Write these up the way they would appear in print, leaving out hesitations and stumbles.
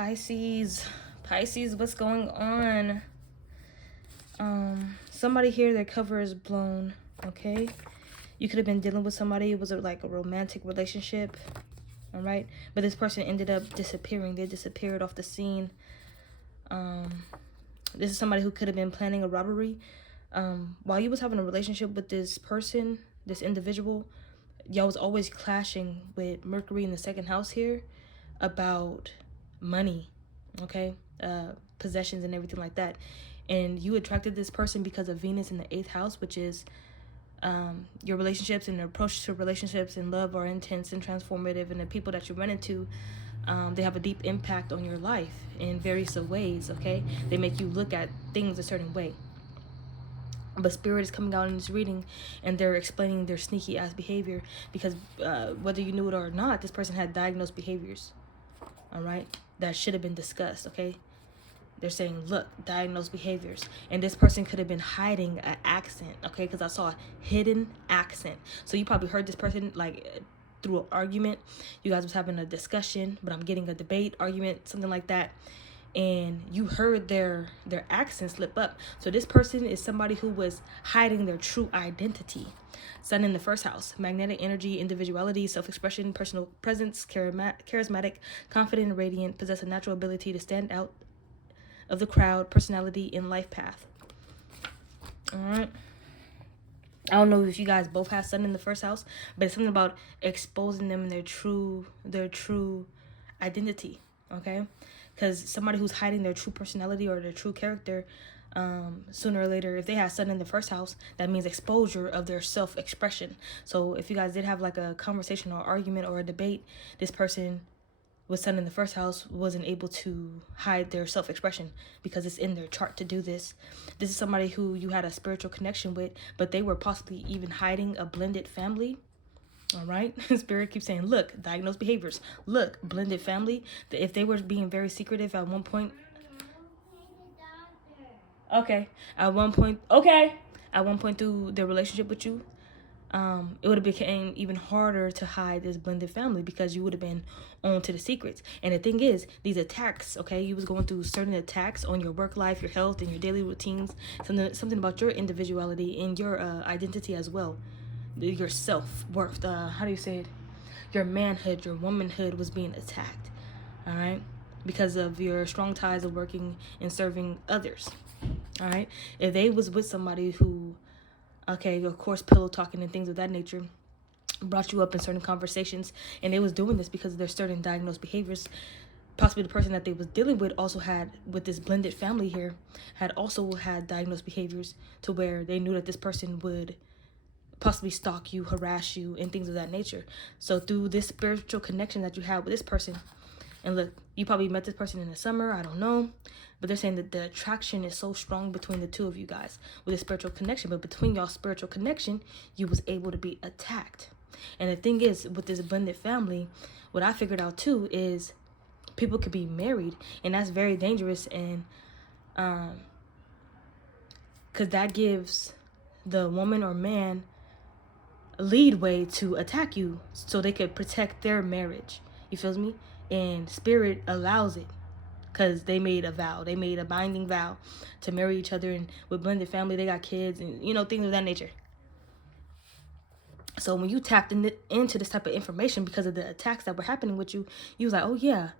Pisces, what's going on? Somebody here, their cover is blown, okay? You could have been dealing with somebody. It was like a romantic relationship, all right? But this person ended up disappearing. They disappeared off the scene. This is somebody who could have been planning a robbery. While you was having a relationship with this person, this individual, y'all was always clashing with Mercury in the second house here about money, okay? Possessions and everything like that. And you attracted this person because of Venus in the 8th house, which is your relationships and your approach to relationships and love are intense and transformative. And the people that you run into, they have a deep impact on your life in various ways, okay? They make you look at things a certain way. But Spirit is coming out in this reading and they're explaining their sneaky ass behavior because whether you knew it or not, this person had diagnosed behaviors, all right, that should have been discussed, okay? They're saying, look, diagnosed behaviors. And this person could have been hiding an accent, okay? Because I saw a hidden accent. So you probably heard this person like through an argument. You guys was having a discussion, but I'm getting a debate, argument, something like that. And you heard their accent slip up. So this person is somebody who was hiding their true identity. Sun in the 1st house, magnetic energy, individuality, self-expression, personal presence, charismatic, confident, radiant, possess a natural ability to stand out of the crowd, personality, in life path. All right. I don't know if you guys both have Sun in the 1st house, but it's something about exposing them in their true identity, okay? Because somebody who's hiding their true personality or their true character, sooner or later, if they have Sun in the 1st house, that means exposure of their self-expression. So if you guys did have like a conversation or argument or a debate, this person with Sun in the 1st house wasn't able to hide their self-expression because it's in their chart to do this. This is somebody who you had a spiritual connection with, but they were possibly even hiding a blended family. All right. Spirit keeps saying, look, diagnosed behaviors. Look, blended family. If they were being very secretive at one point. Okay. At one point through their relationship with you, it would have became even harder to hide this blended family because you would have been on to the secrets. And the thing is, these attacks, okay, you was going through certain attacks on your work life, your health, and your daily routines, something about your individuality and your identity as well, your self-worth, how do you say it, your manhood, your womanhood was being attacked, all right, because of your strong ties of working and serving others, all right? If they was with somebody who, okay, of course, pillow talking and things of that nature brought you up in certain conversations, and they was doing this because of their certain diagnosed behaviors. Possibly the person that they was dealing with also had, with this blended family here, had also had diagnosed behaviors to where they knew that this person would possibly stalk you, harass you, and things of that nature. So through this spiritual connection that you have with this person, and look, you probably met this person in the summer, I don't know, but they're saying that the attraction is so strong between the two of you guys with a spiritual connection. But between y'all spiritual connection, you was able to be attacked. And the thing is, with this blended family, what I figured out too is people could be married, and that's very dangerous. And because that gives the woman or man leadway to attack you so they could protect their marriage. You feel me? And Spirit allows it because they made a vow. They made a binding vow to marry each other, and with blended family, they got kids and, you know, things of that nature. So when you tapped into this type of information because of the attacks that were happening with you, you was like, oh yeah,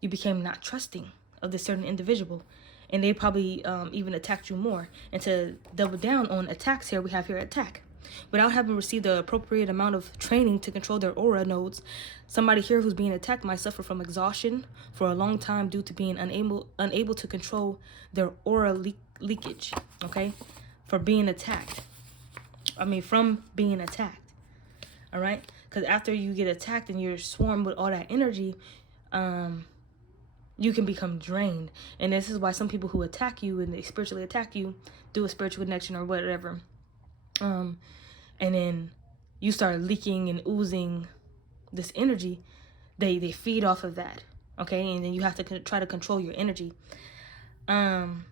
you became not trusting of this certain individual. And they probably even attacked you more. And to double down on attacks here, we have here attack. Without having received the appropriate amount of training to control their aura nodes, somebody here who's being attacked might suffer from exhaustion for a long time due to being unable to control their aura leakage, okay? From being attacked, all right? Because after you get attacked and you're swarmed with all that energy, you can become drained. And this is why some people who attack you and they spiritually attack you do a spiritual connection or whatever. And then you start leaking and oozing this energy. They feed off of that, okay? And then you have to try to control your energy. And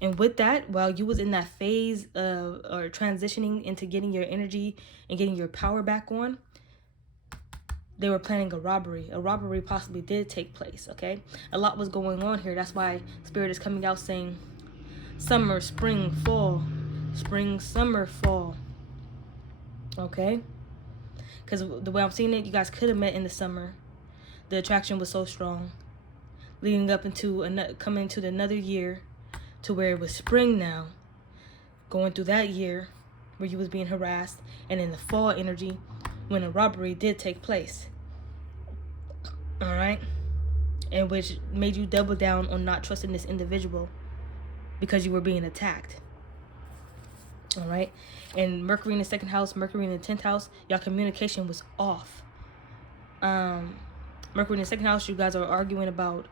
with that, while you was in that phase of or transitioning into getting your energy and getting your power back on, they were planning a robbery. A robbery possibly did take place, okay? A lot was going on here. That's why Spirit is coming out saying summer, spring, fall. Spring, summer, fall. Okay? Because the way I'm seeing it, you guys could have met in the summer. The attraction was so strong. Leading up into coming into another year to where it was spring now. Going through that year where you was being harassed. And in the fall energy when a robbery did take place. Alright? And which made you double down on not trusting this individual because you were being attacked. Alright? And Mercury in the 2nd house, Mercury in the 10th house, y'all communication was off. Mercury in the 2nd house, you guys are arguing about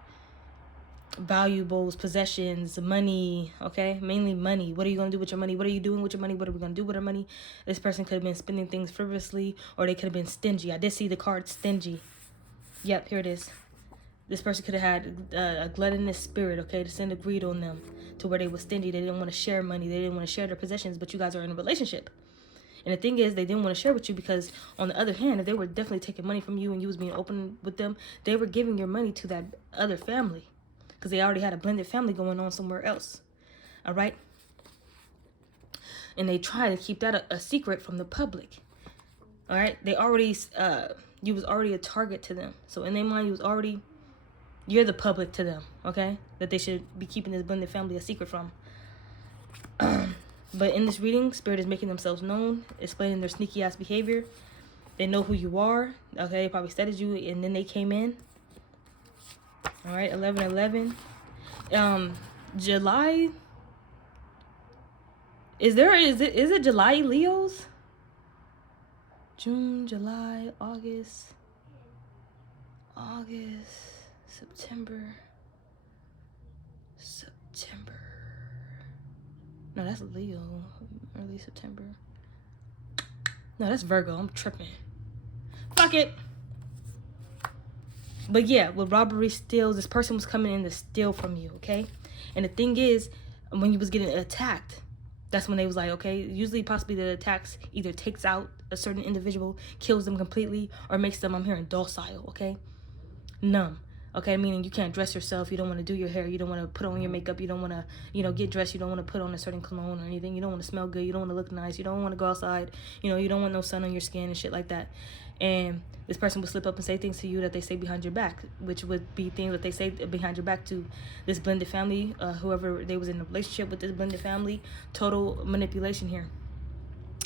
valuables, possessions, money, okay? Mainly money. What are you going to do with your money? What are you doing with your money? What are we going to do with our money? This person could have been spending things frivolously, or they could have been stingy. I did see the card stingy. Yep, here it is. This person could have had a gluttonous spirit, okay, to send a greed on them to where they were stingy. They didn't want to share money. They didn't want to share their possessions, but you guys are in a relationship. And the thing is, they didn't want to share with you because, on the other hand, if they were definitely taking money from you and you was being open with them, they were giving your money to that other family because they already had a blended family going on somewhere else. All right? And they try to keep that a secret from the public. All right? They already, you was already a target to them. So in their mind, you're the public to them, okay? That they should be keeping this blended family a secret from. But in this reading, Spirit is making themselves known, explaining their sneaky ass behavior. They know who you are, okay? They probably studied you, and then they came in. All right, 11/11. July. Is it July Leos? June, July, August, September. No, that's Leo. Early September. No, that's Virgo. I'm tripping. Fuck it. But yeah, with robbery, steals, this person was coming in to steal from you, okay? And the thing is, when you was getting attacked, that's when they was like, okay, usually possibly the attacks either takes out a certain individual, kills them completely, or makes them, I'm hearing, docile, okay? Numb. Okay, meaning you can't dress yourself, you don't want to do your hair, you don't want to put on your makeup, you don't want to, get dressed, you don't want to put on a certain cologne or anything, you don't want to smell good, you don't want to look nice, you don't want to go outside, you don't want no sun on your skin and shit like that. And this person will slip up and say things to you that they say behind your back, which would be things that they say behind your back to this blended family, whoever they was in a relationship with this blended family. Total manipulation here.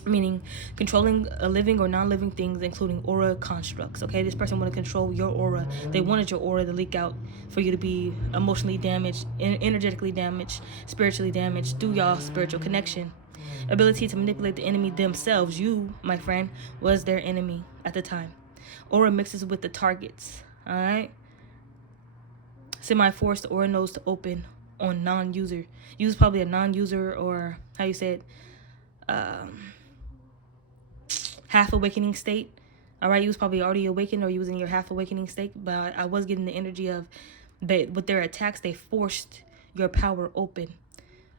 Meaning controlling living or non-living things, including aura constructs, okay? This person want to control your aura. They wanted your aura to leak out for you to be emotionally damaged, energetically damaged, spiritually damaged through y'all spiritual connection. Ability to manipulate the enemy themselves. You, my friend, was their enemy at the time. Aura mixes with the targets, all right? Semi-forced aura knows to open on non-user. You was probably a non-user, or how you said, half awakening state. All right, you was probably already awakened, or you was in your half awakening state, but I was getting the energy of that with their attacks, they forced your power open.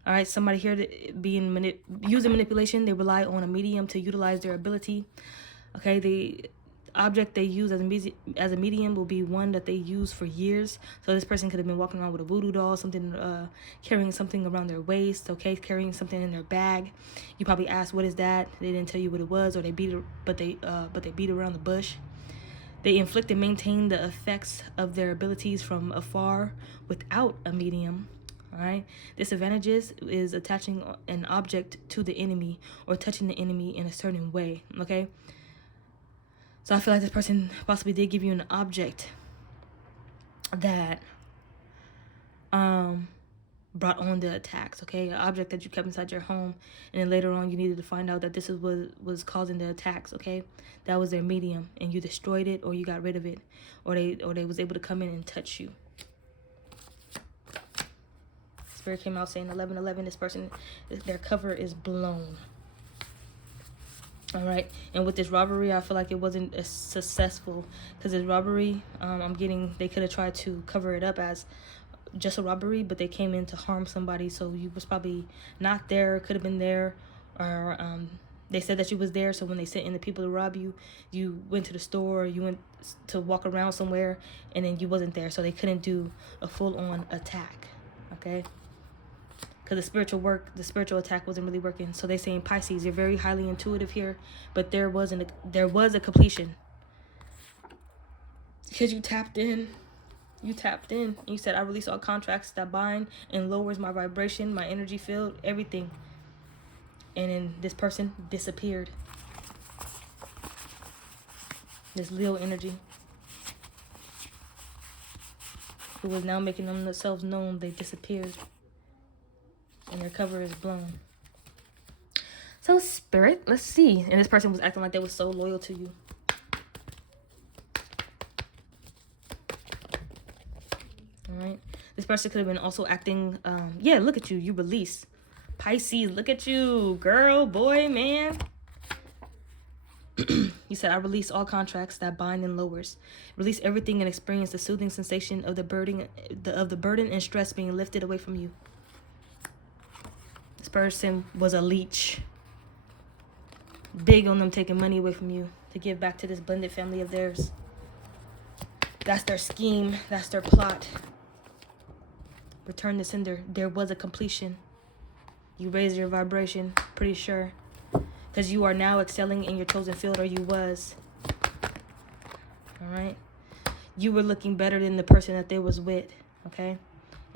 All right, somebody here that using manipulation, they rely on a medium to utilize their ability. Okay, the object they use as a medium will be one that they use for years. So this person could have been walking around with a voodoo doll, something, carrying something around their waist, okay, carrying something in their bag. You probably asked, what is that? They didn't tell you what it was, or they beat around the bush. They inflict and maintain the effects of their abilities from afar without a medium. All right. Disadvantages is attaching an object to the enemy or touching the enemy in a certain way. Okay. So I feel like this person possibly did give you an object that brought on the attacks, okay? An object that you kept inside your home, and then later on you needed to find out that this is what was causing the attacks, okay? That was their medium, and you destroyed it, or you got rid of it, or they was able to come in and touch you. Spirit came out saying 11/11. This person, their cover is blown. All right, and with this robbery, I feel like it wasn't as successful because this robbery, they could have tried to cover it up as just a robbery, but they came in to harm somebody. So you was probably not there, could have been there, or They said that you was there, so when they sent in the people to rob you, you went to the store, you went to walk around somewhere, and then you wasn't there, so they couldn't do a full-on attack, okay? Because the spiritual attack wasn't really working. So they saying, Pisces, you're very highly intuitive here, but there was a completion. Because you tapped in. You tapped in. You said, I release all contracts that bind and lowers my vibration, my energy field, everything. And then this person disappeared. This Leo energy, who was now making themselves known, they disappeared. And their cover is blown. So Spirit, let's see. And this person was acting like they were so loyal to you. All right. This person could have been also acting, yeah, look at you. You release. Pisces, look at you. Girl, boy, man. You said, I release all contracts that bind and lowers. Release everything and experience the soothing sensation of the burden and stress being lifted away from you. This person was a leech. Big on them taking money away from you to give back to this blended family of theirs. That's their scheme. That's their plot. Return the sender. There was a completion. You raised your vibration, pretty sure. Because you are now excelling in your chosen field, or you was. Alright? You were looking better than the person that they was with. Okay?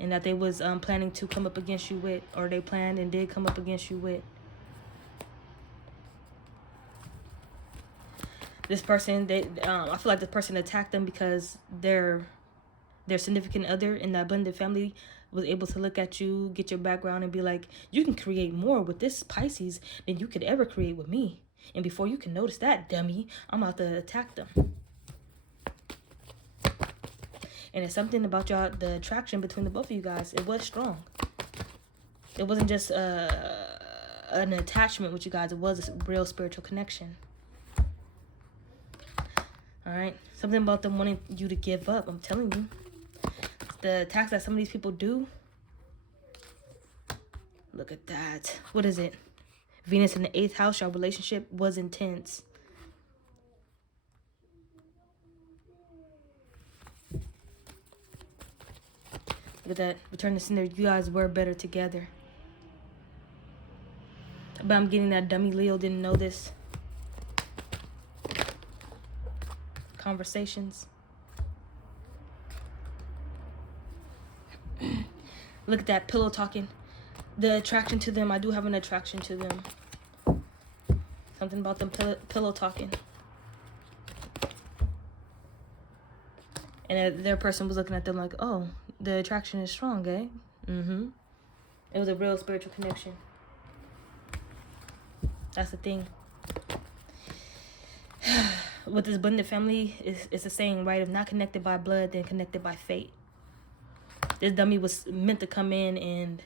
And that they was planning to come up against you with. Or they planned and did come up against you with. This person, I feel like the person attacked them because their significant other in that blended family was able to look at you, get your background, and be like, you can create more with this Pisces than you could ever create with me. And before you can notice that, dummy, I'm about to attack them. And it's something about y'all, the attraction between the both of you guys, it was strong. It wasn't just an attachment with you guys. It was a real spiritual connection. All right? Something about them wanting you to give up. I'm telling you. The attacks that some of these people do. Look at that. What is it? Venus in the 8th house. Your relationship was intense. Look at that. Return the sender. You guys were better together. But I'm getting that dummy Leo didn't know this. Conversations. Look at that pillow talking. The attraction to them. I do have an attraction to them. Something about them pillow talking. And their person was looking at them like, oh, the attraction is strong, eh? Mm-hmm. It was a real spiritual connection. That's the thing. With this blended family, it's a saying, right? If not connected by blood, then connected by fate. This dummy was meant to come in and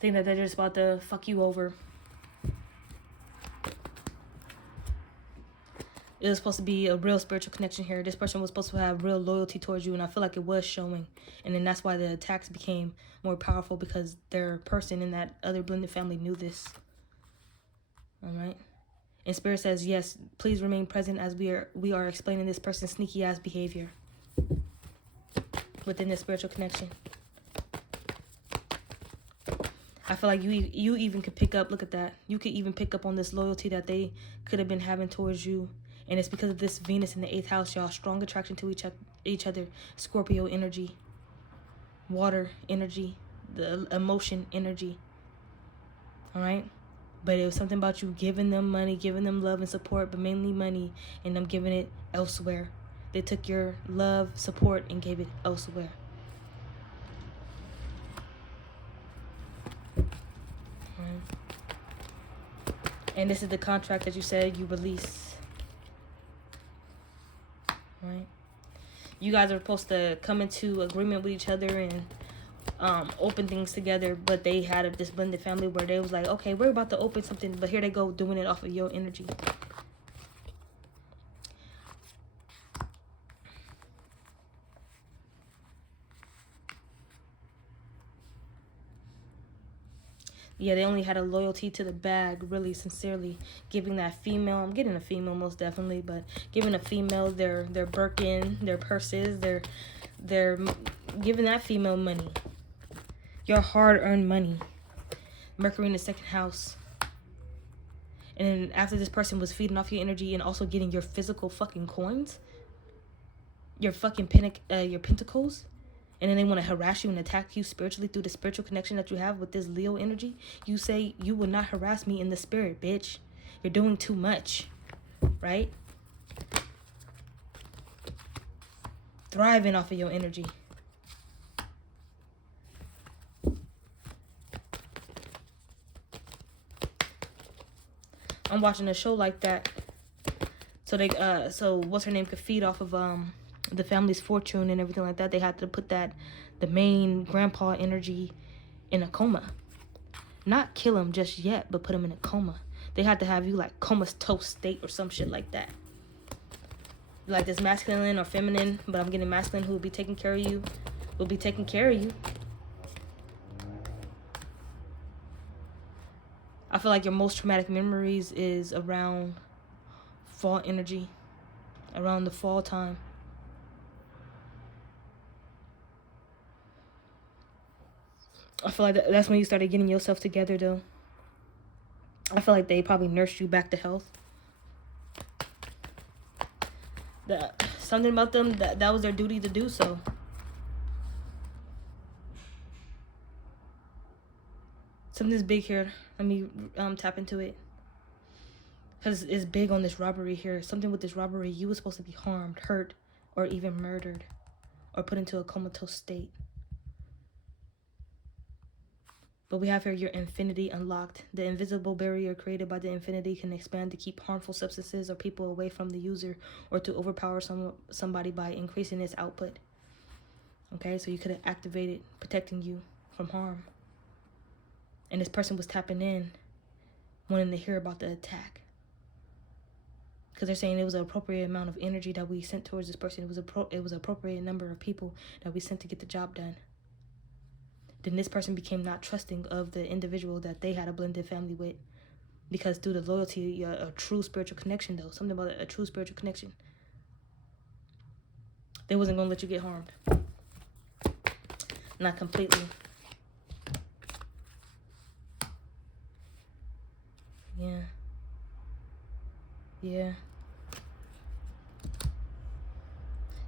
think that they're just about to fuck you over. It was supposed to be a real spiritual connection here. This person was supposed to have real loyalty towards you, and I feel like it was showing. And then that's why the attacks became more powerful, because their person in that other blended family knew this. All right? And Spirit says, yes, please remain present as we are explaining this person's sneaky ass behavior within this spiritual connection. I feel like you even could pick up, look at that. You could even pick up on this loyalty that they could have been having towards you. And it's because of this Venus in the 8th house, y'all. Strong attraction to each other. Scorpio energy. Water energy. The emotion energy. All right? But it was something about you giving them money, giving them love and support, but mainly money, and them giving it elsewhere. They took your love, support, and gave it elsewhere. And this is the contract that you said you release. Right? You guys are supposed to come into agreement with each other and open things together, but they had this blended family where they was like, okay, we're about to open something, but here they go doing it off of your energy. Yeah, they only had a loyalty to the bag, really sincerely. Giving that female, I'm getting a female most definitely, but giving a female their Birkin, their purses, their giving that female money. Your hard-earned money. Mercury in the second house. And then after this person was feeding off your energy and also getting your physical fucking coins, your fucking your pentacles, and then they want to harass you and attack you spiritually through the spiritual connection that you have with this Leo energy, you say, you will not harass me in the spirit, bitch. You're doing too much, right? Thriving off of your energy. I'm watching a show like that. So what's her name could feed off of the family's fortune and everything like that. They had to put the main grandpa energy in a coma. Not kill him just yet, but put him in a coma. They had to have you like comatose state or some shit like that. Like this masculine or feminine, but I'm getting masculine who will be taking care of you. Will be taking care of you. I feel like your most traumatic memories is around fall energy. Around the fall time. I feel like that's when you started getting yourself together, though. I feel like they probably nursed you back to health. Something about them, that was their duty to do so. Something's big here. Let me tap into it. Because it's big on this robbery here. Something with this robbery, you were supposed to be harmed, hurt, or even murdered. Or put into a comatose state. But we have here your infinity unlocked. The invisible barrier created by the infinity can expand to keep harmful substances or people away from the user, or to overpower somebody by increasing its output. Okay, so you could have activated protecting you from harm. And this person was tapping in, wanting to hear about the attack. Because they're saying it was an appropriate amount of energy that we sent towards this person. It was an appropriate number of people that we sent to get the job done. Then this person became not trusting of the individual that they had a blended family with. Because through the loyalty, a true spiritual connection, though. Something about a true spiritual connection. They wasn't going to let you get harmed. Not completely. Yeah. Yeah.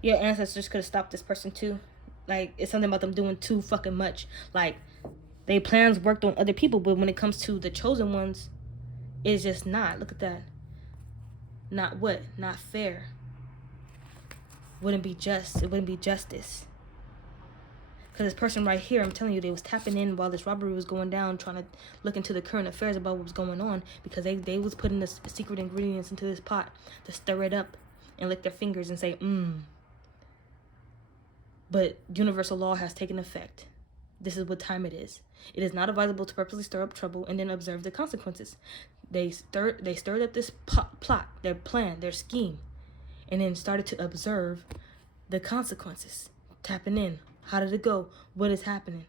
Your ancestors could have stopped this person too. Like, it's something about them doing too fucking much. Like, their plans worked on other people, but when it comes to the chosen ones, it's just not. Look at that. Not what? Not fair. Wouldn't be just. It wouldn't be justice. Because this person right here, I'm telling you, they was tapping in while this robbery was going down, trying to look into the current affairs about what was going on, because they was putting the secret ingredients into this pot to stir it up and lick their fingers and say, But universal law has taken effect. This is what time it is. It is not advisable to purposely stir up trouble and then observe the consequences. They stirred up this plot, their plan, their scheme, and then started to observe the consequences. Tapping in. How did it go? What is happening?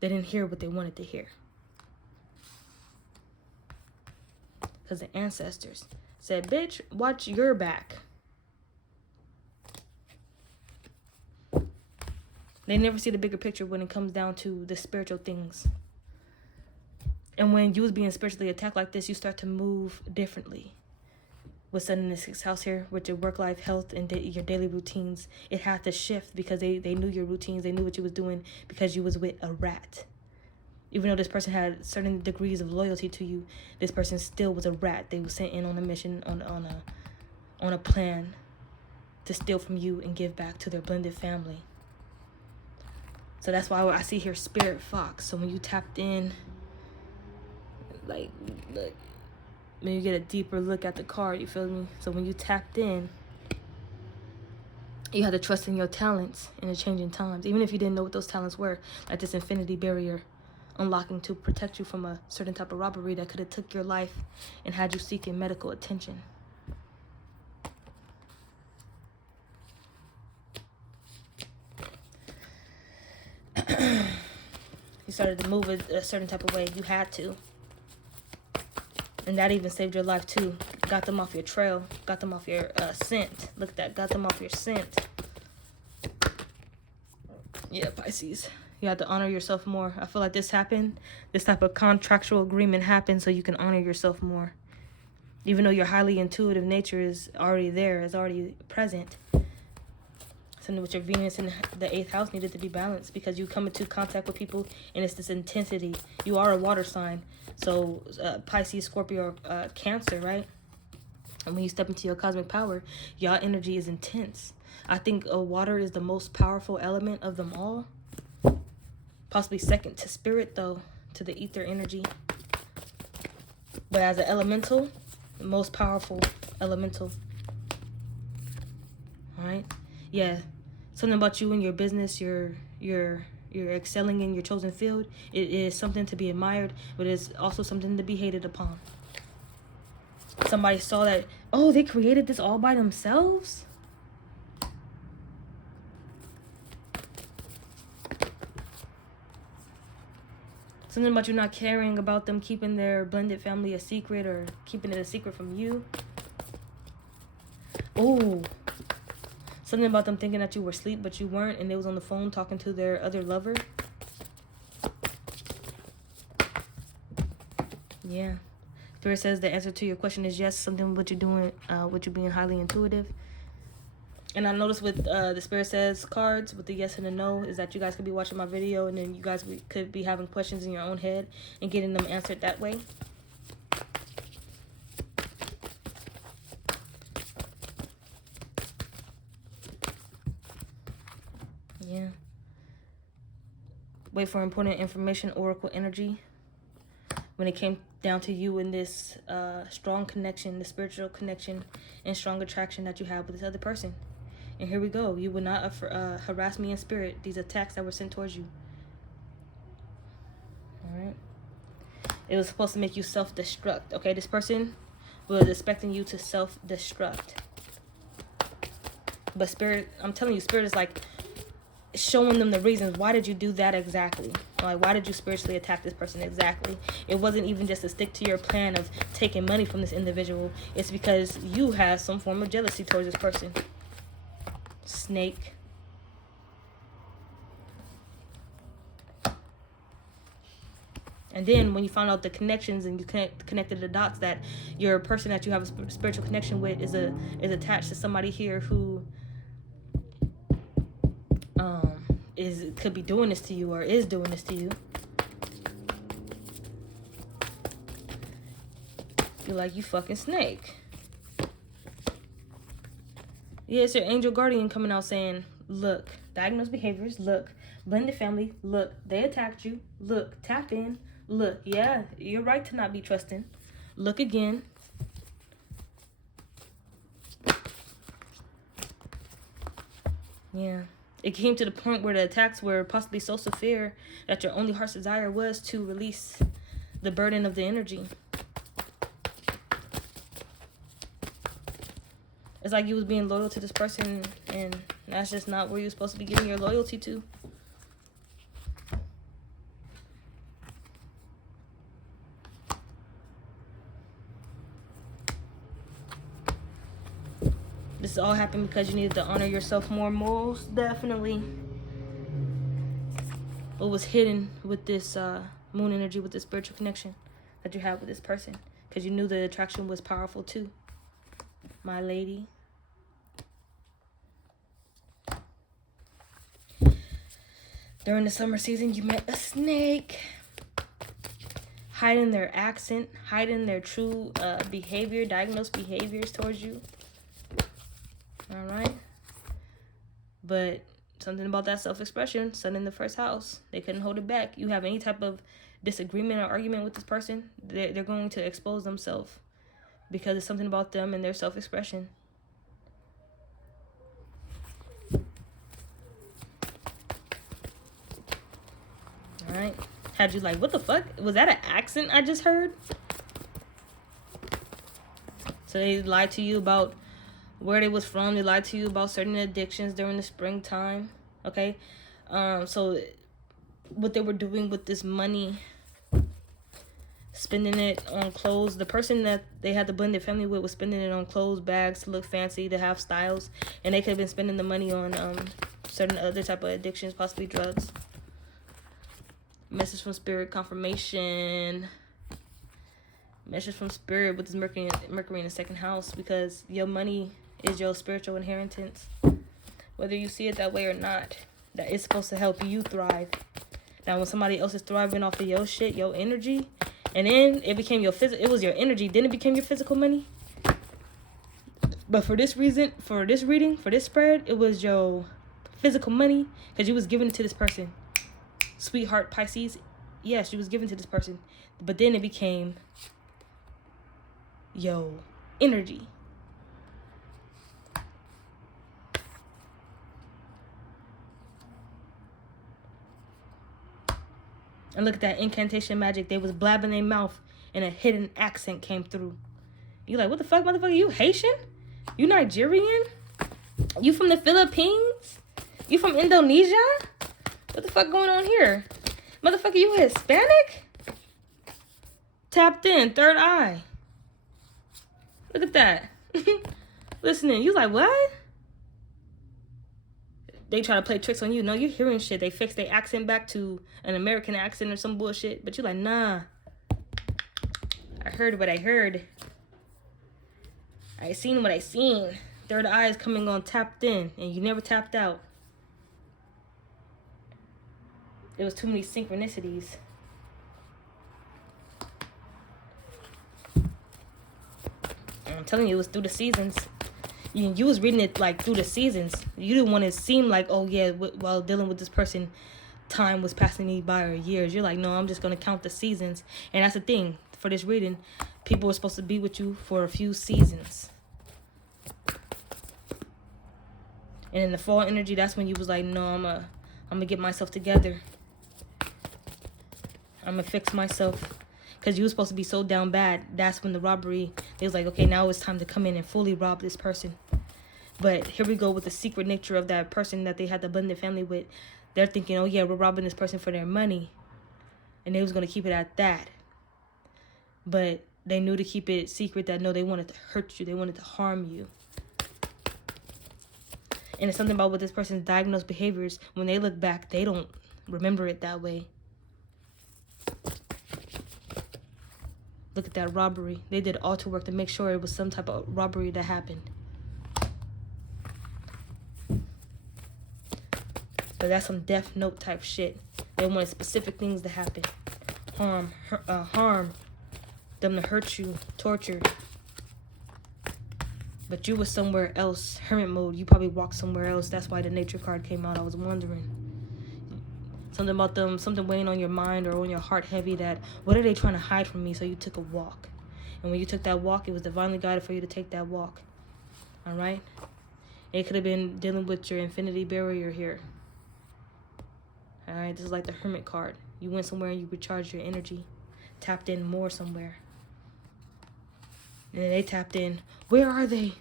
They didn't hear what they wanted to hear. Because the ancestors said, bitch, watch your back. They never see the bigger picture when it comes down to the spiritual things. And when you was being spiritually attacked like this, you start to move differently. With Sun in the 6th house here, with your work life, health, and your daily routines, it had to shift because they knew your routines. They knew what you was doing because you was with a rat. Even though this person had certain degrees of loyalty to you, this person still was a rat. They were sent in on a mission, on a plan to steal from you and give back to their blended family. So that's why I see here Spirit Fox. So when you tapped in, like, look, when you get a deeper look at the card, you feel me? So when you tapped in, you had to trust in your talents in the changing times. Even if you didn't know what those talents were, like this infinity barrier unlocking to protect you from a certain type of robbery that could have took your life and had you seeking medical attention. started to move a certain type of way. You had to. And that even saved your life too. Got them off your trail. Got them off your scent. Look at that. Got them off your scent. Yeah, Pisces. You have to honor yourself more. I feel like this happened. This type of contractual agreement happened so you can honor yourself more. Even though your highly intuitive nature is already there, is already present. Something with your Venus in the 8th house needed to be balanced because you come into contact with people and it's this intensity. You are a water sign. So Pisces, Scorpio, Cancer, right? And when you step into your cosmic power, y'all energy is intense. I think water is the most powerful element of them all. Possibly second to spirit, though, to the ether energy. But as an elemental, the most powerful elemental. All right? Yeah. Something about you and your business, you're excelling in your chosen field. It is something to be admired, but it's also something to be hated upon. Somebody saw that, oh, they created this all by themselves? Something about you not caring about them keeping their blended family a secret or keeping it a secret from you. Oh, something about them thinking that you were asleep, but you weren't, and they was on the phone talking to their other lover. Yeah. Spirit says the answer to your question is yes. Something what you're doing, what you're being highly intuitive. And I noticed with the Spirit Says cards, with the yes and the no, is that you guys could be watching my video and then you guys could be having questions in your own head and getting them answered that way. Yeah. Wait for important information, oracle energy. When it came down to you in this strong connection, the spiritual connection and strong attraction that you have with this other person. And here we go. You will not harass me in spirit. These attacks that were sent towards you. All right. It was supposed to make you self-destruct. Okay, this person was expecting you to self-destruct. But spirit, I'm telling you, spirit is like showing them the reasons. Why did you do that exactly? Like, why did you spiritually attack this person exactly? It wasn't even just to stick to your plan of taking money from this individual. It's because you have some form of jealousy towards this person. Snake. And then when you found out the connections and you connected the dots that your person that you have a spiritual connection with is attached to somebody here who could be doing this to you or is doing this to you. You're like, you fucking snake. Yeah, it's your angel guardian coming out saying, look, diagnosed behaviors, look, blended family, look, they attacked you, look, tap in, look, yeah, you're right to not be trusting. Look again. Yeah. It came to the point where the attacks were possibly so severe that your only heart's desire was to release the burden of the energy. It's like you was being loyal to this person, and that's just not where you're supposed to be giving your loyalty to. This all happened because you needed to honor yourself more, most definitely. What was hidden with this moon energy, with this spiritual connection that you have with this person. Because you knew the attraction was powerful too, my lady. During the summer season, you met a snake. Hiding their accent, hiding their true behavior, diagnosed behaviors towards you. All right. But something about that self-expression, sun in the first house, they couldn't hold it back. You have any type of disagreement or argument with this person, they're going to expose themselves because it's something about them and their self-expression. All right. Had you like, what the fuck? Was that an accent I just heard? So they lied to you about where they was from. They lied to you about certain addictions during the springtime. Okay. So what they were doing with this money, spending it on clothes. The person that they had to blend their family with was spending it on clothes, bags, to look fancy, to have styles, and they could have been spending the money on certain other type of addictions, possibly drugs. Message from spirit, confirmation. Message from spirit with this Mercury in the second house, because your money is your spiritual inheritance. Whether you see it that way or not, that is supposed to help you thrive. Now, when somebody else is thriving off of your shit, your energy, and then it became your it was your energy, then it became your physical money. But for this reason, for this reading, for this spread, it was your physical money, because you was giving it to this person. Sweetheart Pisces, yes, you was giving to this person. But then it became your energy. And look at that incantation magic. They was blabbing their mouth and a hidden accent came through. You like, what the fuck, motherfucker? You Haitian? You Nigerian? You from the Philippines? You from Indonesia? What the fuck going on here? Motherfucker, you Hispanic? Tapped in, third eye. Look at that. Listening. You like, what? They try to play tricks on you. No, you're hearing shit. They fix their accent back to an American accent or some bullshit. But you're like, nah. I heard what I heard. I seen what I seen. Third eye is coming on tapped in. And you never tapped out. There was too many synchronicities. I'm telling you, it was through the seasons. You was reading it like through the seasons. You didn't want to seem like, oh yeah, while dealing with this person, time was passing me by, or years. You're like, no, I'm just going to count the seasons. And that's the thing. For this reading, people were supposed to be with you for a few seasons. And in the fall energy, that's when you was like, no, I'm going to get myself together. I'm going to fix myself. Because you were supposed to be so down bad. That's when the robbery, they was like, okay, now it's time to come in and fully rob this person. But here we go with the secret nature of that person that they had to blend their family with. They're thinking, oh yeah, we're robbing this person for their money. And they was going to keep it at that. But they knew to keep it secret that, no, they wanted to hurt you. They wanted to harm you. And it's something about with this person's diagnosed behaviors. When they look back, they don't remember it that way. Look at that robbery. They did altar work to make sure it was some type of robbery that happened. But that's some Death Note type shit. They wanted specific things to happen. Harm them, to hurt you, torture. But you was somewhere else, hermit mode. You probably walked somewhere else. That's why the nature card came out. I was wondering. Something about them, something weighing on your mind or on your heart heavy, that what are they trying to hide from me? So you took a walk. And when you took that walk, it was divinely guided for you to take that walk. All right? It could have been dealing with your infinity barrier here. All right? This is like the hermit card. You went somewhere and you recharged your energy. Tapped in more somewhere. And then they tapped in. Where are they?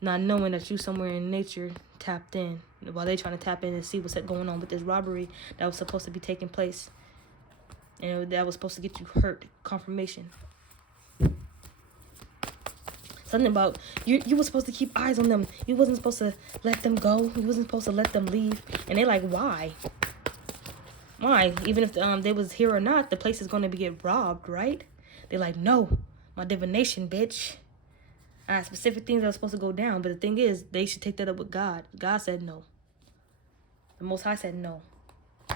Not knowing that you somewhere in nature tapped in. While they trying to tap in and see what's going on with this robbery that was supposed to be taking place. And that was supposed to get you hurt. Confirmation. Something about you were supposed to keep eyes on them. You wasn't supposed to let them go. You wasn't supposed to let them leave. And they like, why? Why? Even if they was here or not, the place is going to get robbed, right? They're like, no, my divination, bitch. I had specific things that were supposed to go down. But the thing is, they should take that up with God. God said no. The Most High said no. The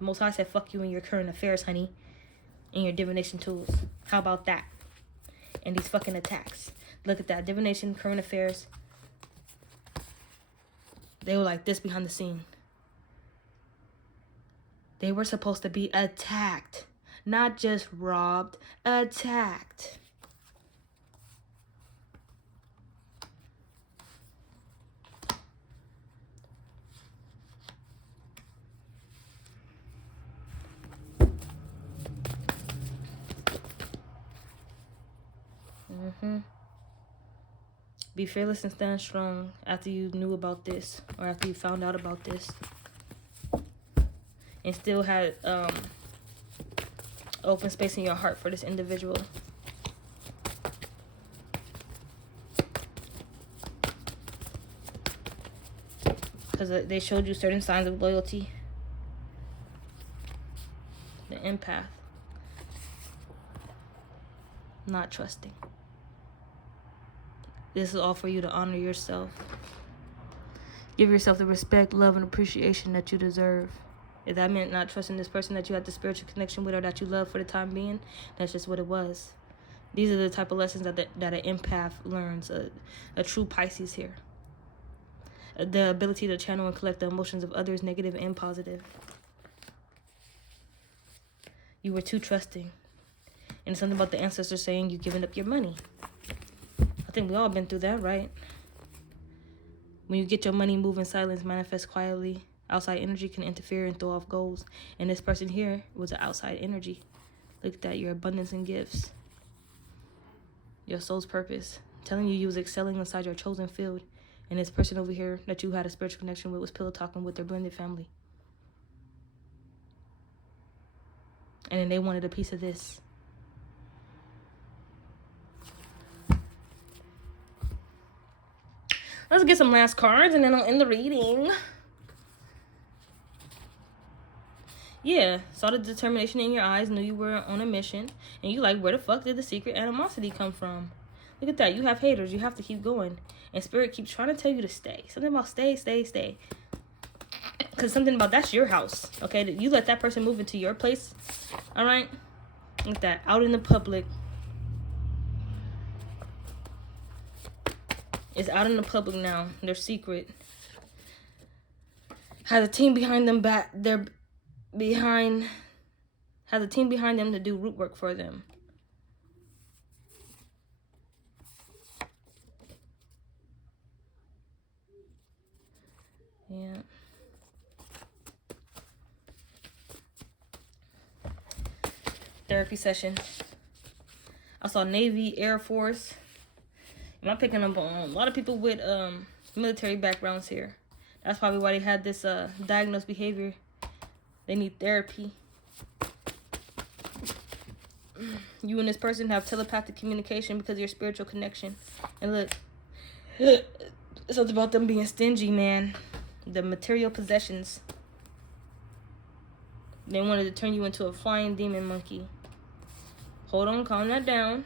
Most High said, fuck you and your current affairs, honey. And your divination tools. How about that? And these fucking attacks. Look at that. Divination, current affairs. They were like this behind the scene. They were supposed to be attacked. Not just robbed. Attacked. Be fearless and stand strong after you knew about this, or after you found out about this. and still had open space in your heart for this individual. Because they showed you certain signs of loyalty. The empath. Not trusting. This is all for you to honor yourself. Give yourself the respect, love, and appreciation that you deserve. If that meant not trusting this person that you had the spiritual connection with or that you love for the time being, that's just what it was. These are the type of lessons that an empath learns. A true Pisces here. The ability to channel and collect the emotions of others, negative and positive. You were too trusting. And something about the ancestors saying you've given up your money. I think we all been through that, right? When you get your money, move in silence, manifest quietly. Outside energy can interfere and throw off goals. And this person here was an outside energy. Look at that, your abundance and gifts. Your soul's purpose. I'm telling you, you was excelling inside your chosen field. And this person over here that you had a spiritual connection with was pillow talking with their blended family. And then they wanted a piece of this. Let's get some last cards and then I'll end the reading. Yeah, saw the determination in your eyes, knew you were on a mission. And you like, where the fuck did the secret animosity come from? Look at that. You have haters. You have to keep going. And Spirit keeps trying to tell you to stay. Something about stay. Because something about that's your house. Okay? You let that person move into your place. All right? Look at that. Out in the public. It's out in the public now. They're secret. Has a team behind them has a team behind them to do root work for them. Yeah. Therapy session. I saw Navy, Air Force. And I'm picking up on a lot of people with military backgrounds here. That's probably why they had this diagnosed behavior. They need therapy. You and this person have telepathic communication because of your spiritual connection. And look, something about them being stingy, man. The material possessions. They wanted to turn you into a flying demon monkey. Hold on, calm that down.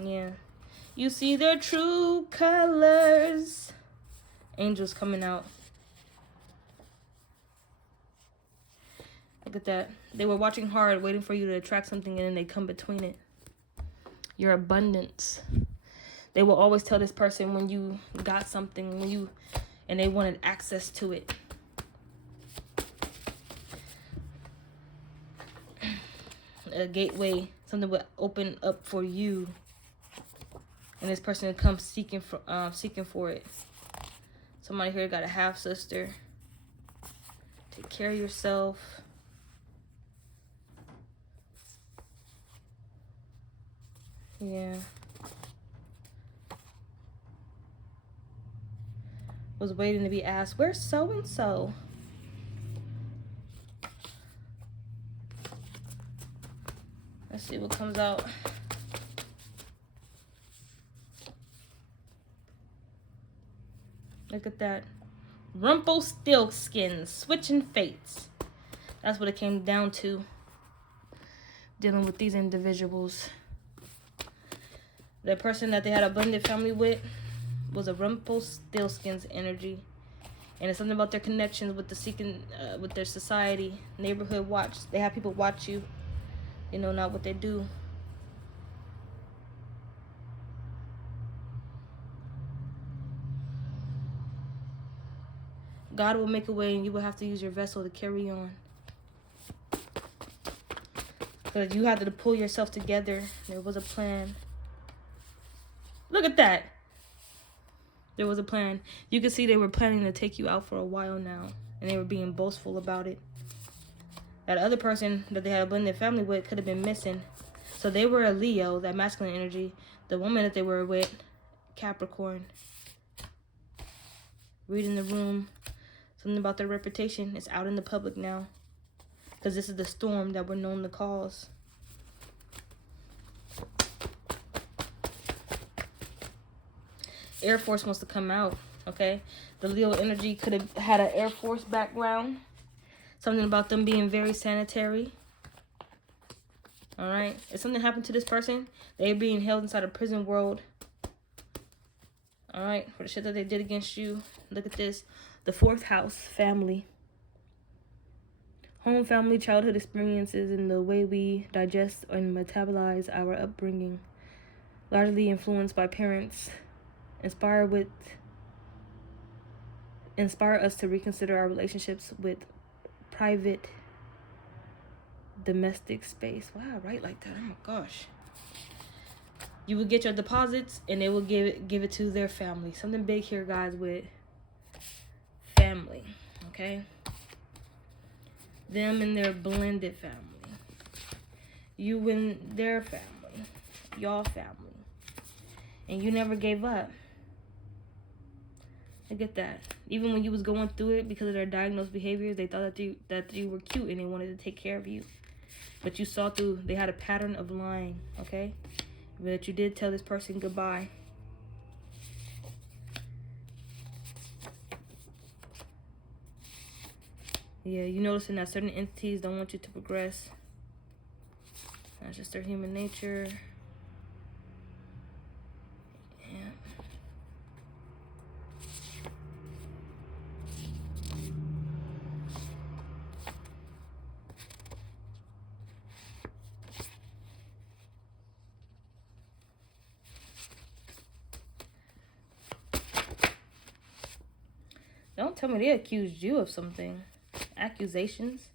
Yeah. You see their true colors. Angels coming out. Look at that. They were watching hard, waiting for you to attract something, and then they come between it. Your abundance. They will always tell this person when you got something, and they wanted access to it. A gateway, something will open up for you. And this person comes seeking for it. Somebody here got a half sister. Take care of yourself. Yeah. Was waiting to be asked, where's so and so? Let's see what comes out. Look at that. Rumpelstiltskin, switching fates. That's what it came down to. Dealing with these individuals. The person that they had a blended family with was a Rumpelstiltskin's energy. And it's something about their connections with with their society, neighborhood watch. They have people watch you. They know not what they do. God will make a way and you will have to use your vessel to carry on. Because you had to pull yourself together. There was a plan. Look at that. There was a plan. You could see they were planning to take you out for a while now. And they were being boastful about it. That other person that they had a blended family with could have been missing. So they were a Leo, that masculine energy. The woman that they were with, Capricorn. Reading the room. Something about their reputation. It's out in the public now. Because this is the storm that we're known to cause. Air Force wants to come out, okay? The Leo energy could have had an Air Force background. Something about them being very sanitary. All right? If something happened to this person, they're being held inside a prison world. All right? For the shit that they did against you. Look at this. The 4th house, family. Home, family, childhood experiences, and the way we digest and metabolize our upbringing. Largely influenced by parents. Inspire us to reconsider our relationships with private domestic space. Wow, I write like that. Oh my gosh. You would get your deposits and they will give it to their family. Something big here, guys, with family. Okay? Them and their blended family. You and their family. Y'all family. And you never gave up. Look at that. Even when you was going through it, because of their diagnosed behaviors, they thought that you were cute and they wanted to take care of you. But you saw through, they had a pattern of lying, okay? But you did tell this person goodbye. Yeah, you noticing that certain entities don't want you to progress. That's just their human nature. Don't tell me they accused you of something. Accusations.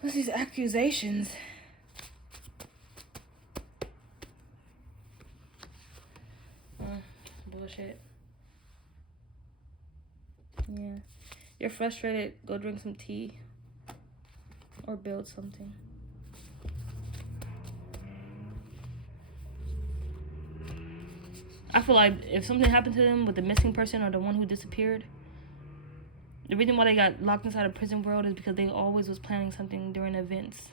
What's these accusations? Bullshit. Yeah. You're frustrated. Go drink some tea. Or build something. I feel like if something happened to them with the missing person or the one who disappeared, the reason why they got locked inside a prison world is because they always was planning something during events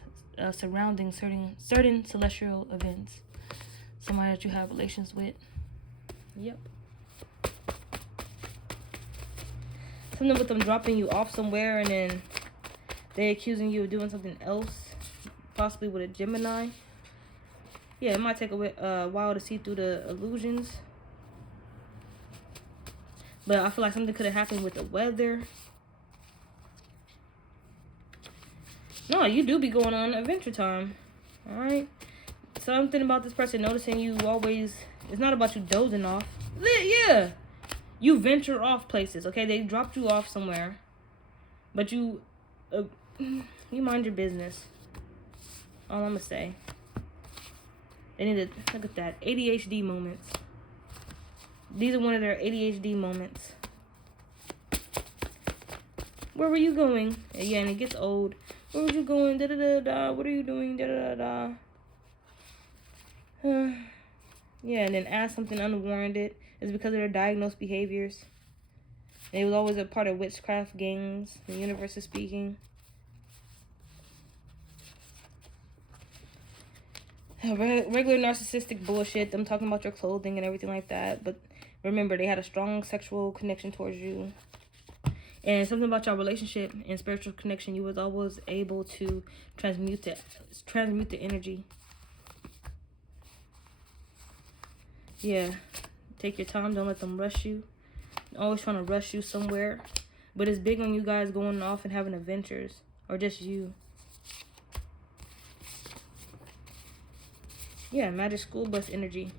surrounding certain celestial events. Somebody that you have relations with. Yep. Something with them dropping you off somewhere and then they accusing you of doing something else, possibly with a Gemini. Yeah, it might take a while to see through the illusions. But I feel like something could have happened with the weather. No, you do be going on Adventure Time. Alright? Something about this person noticing you always... It's not about you dozing off. Yeah. You venture off places, okay? They dropped you off somewhere. But you... you mind your business. All I'm gonna say. They need to... Look at that. ADHD moments. These are one of their ADHD moments. Where were you going? Yeah, and it gets old. Where were you going? Da da da da. What are you doing? Da da da da. Yeah, and then ask something unwarranted. It's because of their diagnosed behaviors. They was always a part of witchcraft gangs. The universe is speaking. Regular narcissistic bullshit. Them talking about your clothing and everything like that. But remember, they had a strong sexual connection towards you. And something about your relationship and spiritual connection, you was always able to transmute the energy. Yeah. Take your time. Don't let them rush you. They're always trying to rush you somewhere. But it's big on you guys going off and having adventures. Or just you. Yeah, magic school bus energy.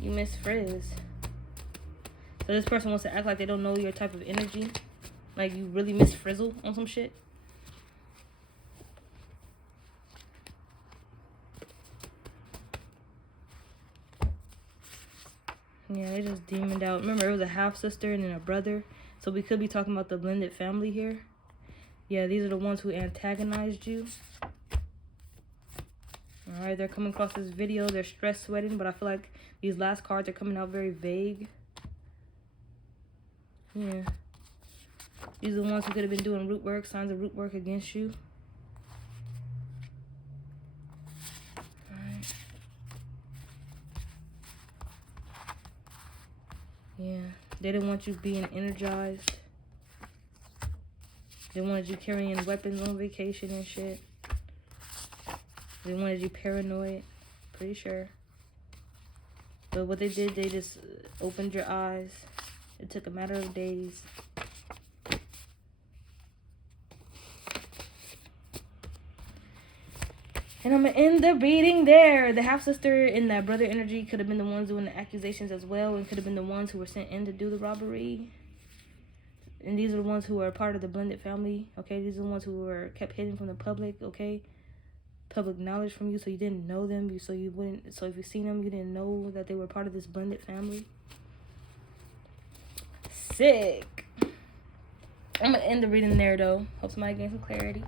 You miss Frizz. So this person wants to act like they don't know your type of energy. Like you really miss Frizzle on some shit. Yeah, they just demoned out. Remember, it was a half-sister and then a brother. So we could be talking about the blended family here. Yeah, these are the ones who antagonized you. All right, they're coming across this video. They're stress sweating, but I feel like these last cards are coming out very vague. Yeah. These are the ones who could have been doing root work, signs of root work against you. All right. Yeah. They didn't want you being energized. They wanted you carrying weapons on vacation and shit. They wanted you paranoid. Pretty sure. But what they did, they just opened your eyes. It took a matter of days. And I'm going to end the reading there. The half-sister and that brother energy could have been the ones doing the accusations as well, and could have been the ones who were sent in to do the robbery. And these are the ones who are part of the blended family, okay? These are the ones who were kept hidden from the public, okay? Public knowledge from you, so you didn't know them. So if you seen them, you didn't know that they were part of this blended family. Sick. I'm going to end the reading there, though. Hope somebody gained some clarity.